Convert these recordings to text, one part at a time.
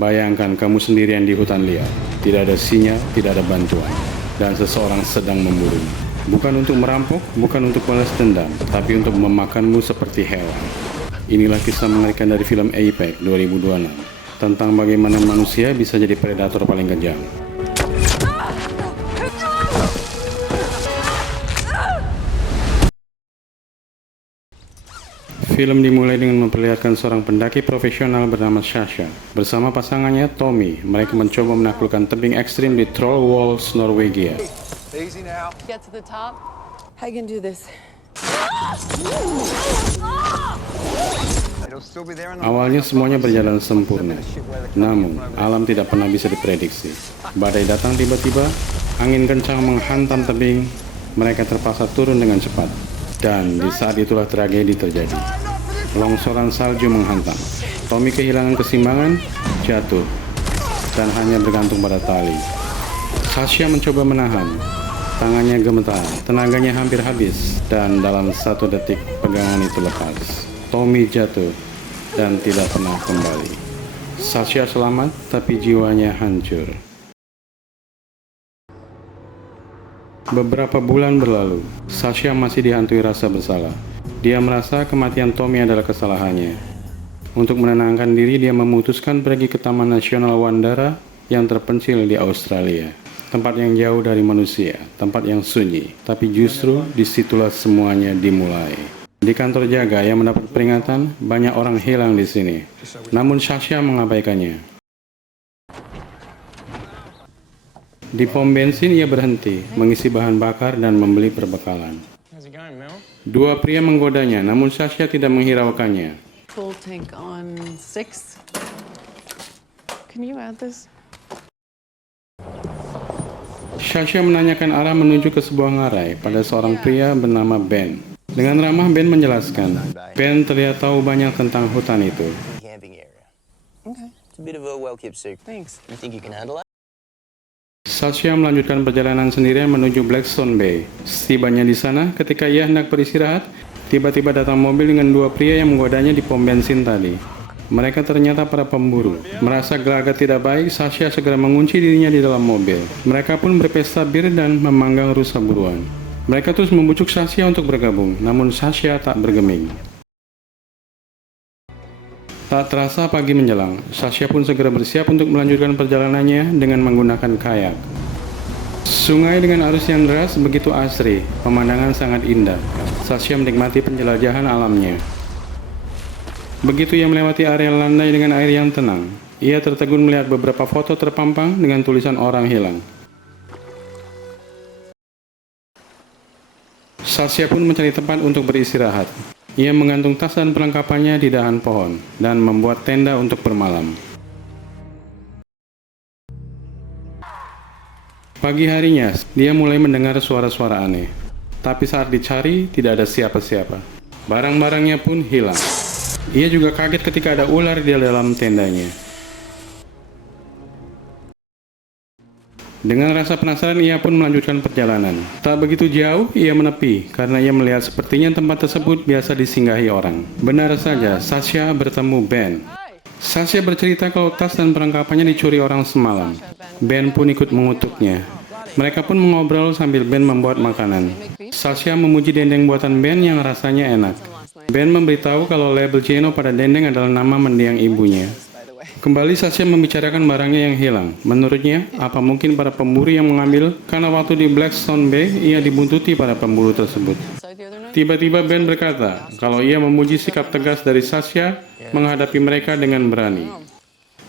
Bayangkan kamu sendirian di hutan liar, tidak ada sinyal, tidak ada bantuan, dan seseorang sedang memburumu. Bukan untuk merampok, bukan untuk balas dendam, tapi untuk memakanmu seperti hewan. Inilah kisah mengerikan dari film Apex 2026, tentang bagaimana manusia bisa jadi predator paling kejam. Film dimulai dengan memperlihatkan seorang pendaki profesional bernama Sasha. Bersama pasangannya, Tommy, mereka mencoba menaklukkan tebing ekstrim di Troll Walls, Norwegia. Easy now. Get to the top. I can do this. It'll still be there in the Awalnya semuanya berjalan sempurna. Namun, alam tidak pernah bisa diprediksi. Badai datang tiba-tiba, angin kencang menghantam tebing, mereka terpaksa turun dengan cepat. Dan di saat itulah tragedi terjadi. Longsoran salju menghantam. Tommy kehilangan keseimbangan, jatuh, dan hanya bergantung pada tali. Sasha mencoba menahan. Tangannya gemetar, tenaganya hampir habis, dan dalam 1 detik pegangan itu lepas. Tommy jatuh dan tidak pernah kembali. Sasha selamat, tapi jiwanya hancur. Beberapa bulan berlalu, Sasha masih dihantui rasa bersalah. Dia merasa kematian Tommy adalah kesalahannya. Untuk menenangkan diri, dia memutuskan pergi ke Taman Nasional Wandara yang terpencil di Australia. Tempat yang jauh dari manusia, tempat yang sunyi. Tapi justru disitulah semuanya dimulai. Di kantor jaga yang mendapat peringatan, banyak orang hilang di sini. Namun Sasha mengabaikannya. Di pom bensin ia berhenti, mengisi bahan bakar dan membeli perbekalan. 2 pria menggodanya, namun Sasha tidak menghiraukannya. Full tank on 6. Can you add this? Sasha menanyakan arah menuju ke sebuah ngarai pada seorang pria bernama Ben. Dengan ramah Ben menjelaskan, Ben terlihat tahu banyak tentang hutan itu. Camping area. Okay. It's a bit of a well-kept secret. Thanks. You think you can handle that? Sasha melanjutkan perjalanan sendirian menuju Blackstone Bay. Setibanya di sana, ketika ia hendak beristirahat, tiba-tiba datang mobil dengan 2 pria yang menggodanya di pom bensin tadi. Mereka ternyata para pemburu. Merasa gelagat tidak baik, Sasha segera mengunci dirinya di dalam mobil. Mereka pun berpesta bir dan memanggang rusa buruan. Mereka terus membujuk Sasha untuk bergabung, namun Sasha tak bergeming. Tak terasa pagi menjelang, Sasha pun segera bersiap untuk melanjutkan perjalanannya dengan menggunakan kayak. Sungai dengan arus yang deras begitu asri, pemandangan sangat indah. Sasha menikmati penjelajahan alamnya. Begitu ia melewati area landai dengan air yang tenang, ia tertegun melihat beberapa foto terpampang dengan tulisan orang hilang. Sasha pun mencari tempat untuk beristirahat. Ia menggantung tas dan perlengkapannya di dahan pohon dan membuat tenda untuk bermalam. Pagi harinya, dia mulai mendengar suara-suara aneh. Tapi saat dicari, tidak ada siapa-siapa. Barang-barangnya pun hilang. Ia juga kaget ketika ada ular di dalam tendanya. Dengan rasa penasaran, ia pun melanjutkan perjalanan. Tak begitu jauh, ia menepi karena ia melihat sepertinya tempat tersebut biasa disinggahi orang. Benar saja, Sasha bertemu Ben. Sasha bercerita kalau tas dan perlengkapannya dicuri orang semalam. Ben pun ikut mengutuknya. Mereka pun mengobrol sambil Ben membuat makanan. Sasha memuji dendeng buatan Ben yang rasanya enak. Ben memberitahu kalau label Geno pada dendeng adalah nama mendiang ibunya. Kembali Sasha membicarakan barangnya yang hilang. Menurutnya, apa mungkin para pemburu yang mengambil karena waktu di Blackstone Bay ia dibuntuti para pemburu tersebut. Tiba-tiba Ben berkata kalau ia memuji sikap tegas dari Sasha menghadapi mereka dengan berani.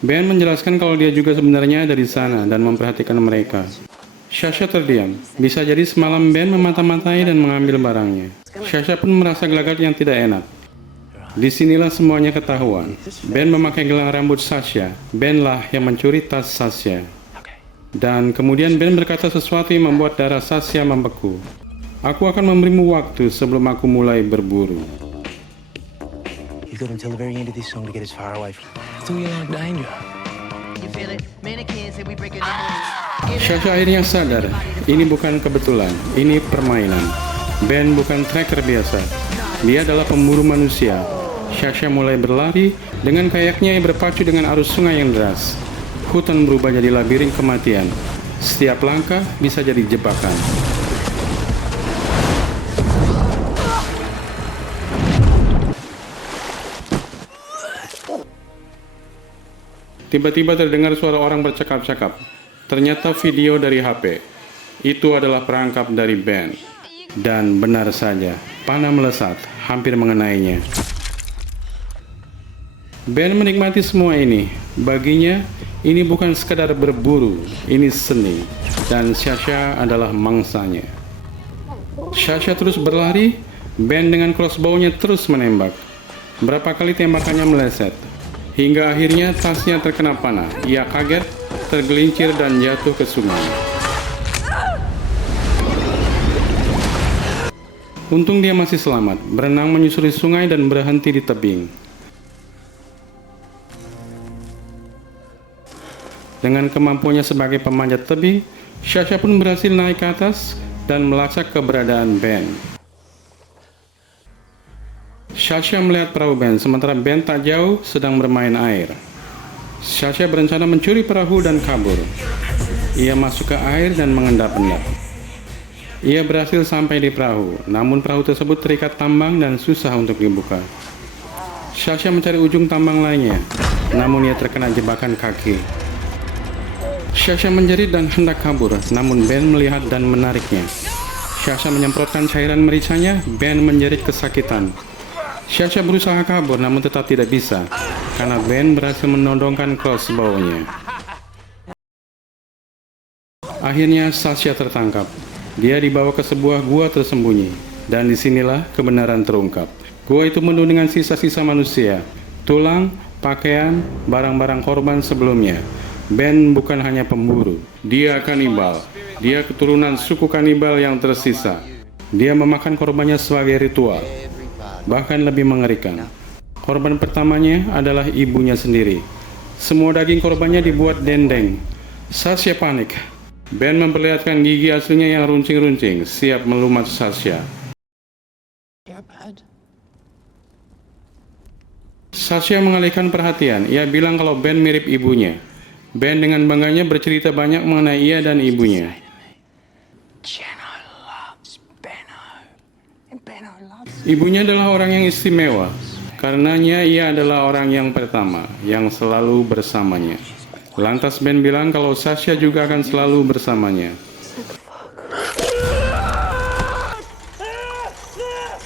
Ben menjelaskan kalau dia juga sebenarnya ada di sana dan memperhatikan mereka. Sasha terdiam. Bisa jadi semalam Ben memata-matai dan mengambil barangnya. Sasha pun merasa gelagat yang tidak enak. Disinilah semuanya ketahuan. Ben memakai gelang rambut Sasha. Ben lah yang mencuri tas Sasha. Dan kemudian Ben berkata sesuatu yang membuat darah Sasha membeku. Aku akan memberimu waktu sebelum aku mulai berburu. You've got until the very end of this song to get as far away from. Still you like danger. You feel it? Mannequins and we break it down. Sasha akhirnya sadar, ini bukan kebetulan, ini permainan. Ben bukan tracker biasa. Dia adalah pemburu manusia. Sasha mulai berlari. Dengan kayaknya ia berpacu dengan arus sungai yang deras. Hutan berubah jadi labirin kematian. Setiap langkah bisa jadi jebakan. Tiba-tiba terdengar suara orang bercakap-cakap. Ternyata video dari HP. Itu adalah perangkap dari Ben. Dan benar saja, panah melesat, hampir mengenainya. Ben menikmati semua ini. Baginya, ini bukan sekadar berburu, ini seni. Dan Sasha adalah mangsanya. Sasha terus berlari, Ben dengan crossbow-nya terus menembak. Berapa kali tembakannya meleset. Hingga akhirnya tasnya terkena panah. Ia kaget, tergelincir dan jatuh ke sungai. Untung dia masih selamat, berenang menyusuri sungai dan berhenti di tebing. Dengan kemampuannya sebagai pemanjat tebing, Sasha pun berhasil naik ke atas dan melacak keberadaan Ben. Sasha melihat perahu Ben, sementara Ben tak jauh sedang bermain air. Sasha berencana mencuri perahu dan kabur. Ia masuk ke air dan mengendap-endap. Ia berhasil sampai di perahu, namun perahu tersebut terikat tambang dan susah untuk dibuka. Sasha mencari ujung tambang lainnya, namun ia terkena jebakan kaki. Sasha menjerit dan hendak kabur, namun Ben melihat dan menariknya. Sasha menyemprotkan cairan mericanya, Ben menjerit kesakitan. Sasha berusaha kabur namun tetap tidak bisa, karena Ben berhasil menodongkan crossbow-nya. Akhirnya Sasha tertangkap. Dia dibawa ke sebuah gua tersembunyi, dan disinilah kebenaran terungkap. Gua itu penuh dengan sisa-sisa manusia, tulang, pakaian, barang-barang korban sebelumnya. Ben bukan hanya pemburu, dia kanibal. Dia keturunan suku kanibal yang tersisa. Dia memakan korbannya sebagai ritual. Bahkan lebih mengerikan, korban pertamanya adalah ibunya sendiri. Semua daging korbannya dibuat dendeng. Sasha panik. Ben memperlihatkan gigi aslinya yang runcing-runcing, siap melumat Sasha. Sasha mengalihkan perhatian. Ia bilang kalau Ben mirip ibunya. Ben dengan bangganya bercerita banyak mengenai ia dan ibunya. Ibunya adalah orang yang istimewa, karenanya ia adalah orang yang pertama yang selalu bersamanya. Lantas Ben bilang kalau Sasha juga akan selalu bersamanya.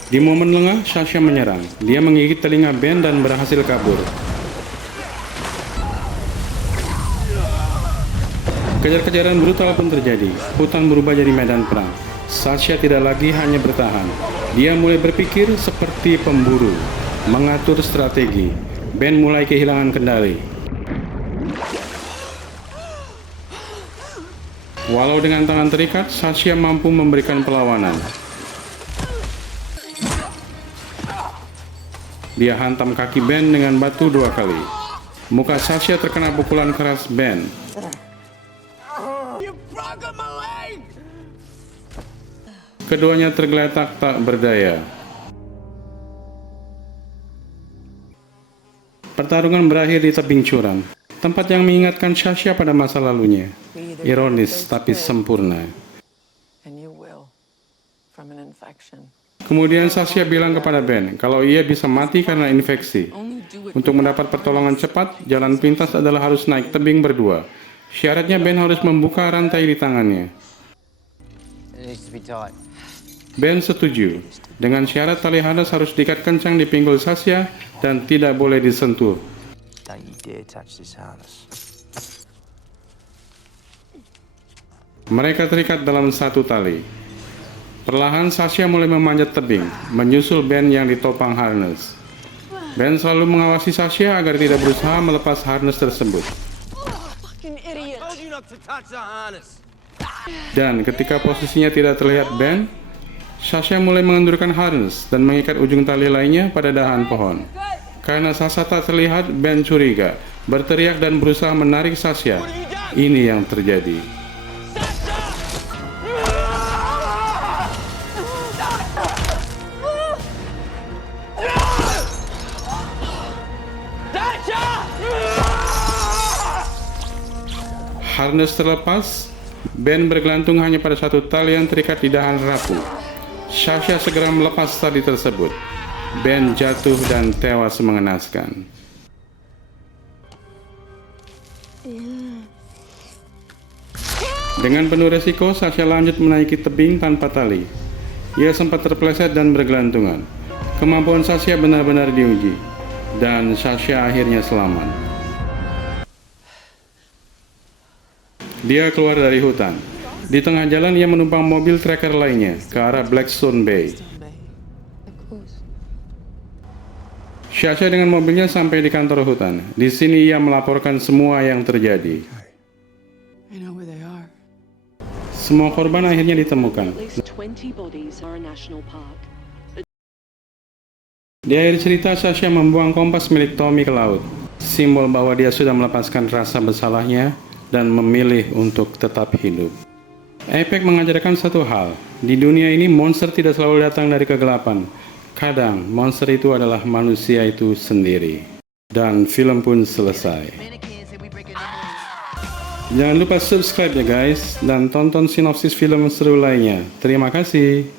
Di momen lengah, Sasha menyerang. Dia menggigit telinga Ben dan berhasil kabur. Kejar-kejaran brutal pun terjadi. Hutan berubah jadi medan perang. Sasha tidak lagi hanya bertahan. Dia mulai berpikir seperti pemburu, mengatur strategi. Ben mulai kehilangan kendali. Walau dengan tangan terikat, Sasha mampu memberikan perlawanan. Dia hantam kaki Ben dengan batu 2 kali. Muka Sasha terkena pukulan keras Ben. Keduanya tergeletak tak berdaya. Pertarungan berakhir di tebing curam, tempat yang mengingatkan Sasha pada masa lalunya. Ironis tapi sempurna. Kemudian Sasha bilang kepada Ben kalau ia bisa mati karena infeksi. Untuk mendapat pertolongan cepat, jalan pintas adalah harus naik tebing berdua. Syaratnya Ben harus membuka rantai di tangannya. Ben setuju. Dengan syarat tali harness harus diikat kencang di pinggul Sasha dan tidak boleh disentuh. Mereka terikat dalam satu tali. Perlahan Sasha mulai memanjat tebing, menyusul Ben yang ditopang harness. Ben selalu mengawasi Sasha agar tidak berusaha melepas harness tersebut. Dan ketika posisinya tidak terlihat Ben, Sasha mulai mengendurkan harness dan mengikat ujung tali lainnya pada dahan pohon. Karena Sasha tak terlihat, Ben curiga, berteriak dan berusaha menarik Sasha. Ini yang terjadi. harness terlepas, Ben bergelantung hanya pada satu tali yang terikat di dahan rapuh. Sasha segera melepas tali tersebut. Ben jatuh dan tewas mengenaskan. Dengan penuh resiko, Sasha lanjut menaiki tebing tanpa tali. Ia sempat terpeleset dan bergelantungan. Kemampuan Sasha benar-benar diuji, dan Sasha akhirnya selamat. Dia keluar dari hutan. Di tengah jalan, ia menumpang mobil tracker lainnya ke arah Blackstone Bay. Sasha dengan mobilnya sampai di kantor hutan. Di sini ia melaporkan semua yang terjadi. I know where they are. Semua korban akhirnya ditemukan. At least 20 bodies are a national park. Di akhir cerita, Sasha membuang kompas milik Tommy ke laut. Simbol bahwa dia sudah melepaskan rasa bersalahnya dan memilih untuk tetap hidup. Apex mengajarkan satu hal. Di dunia ini, monster tidak selalu datang dari kegelapan. Kadang, monster itu adalah manusia itu sendiri. Dan film pun selesai. Mannequins and we breaking the mold. Jangan lupa subscribe ya guys, dan tonton sinopsis film seru lainnya. Terima kasih.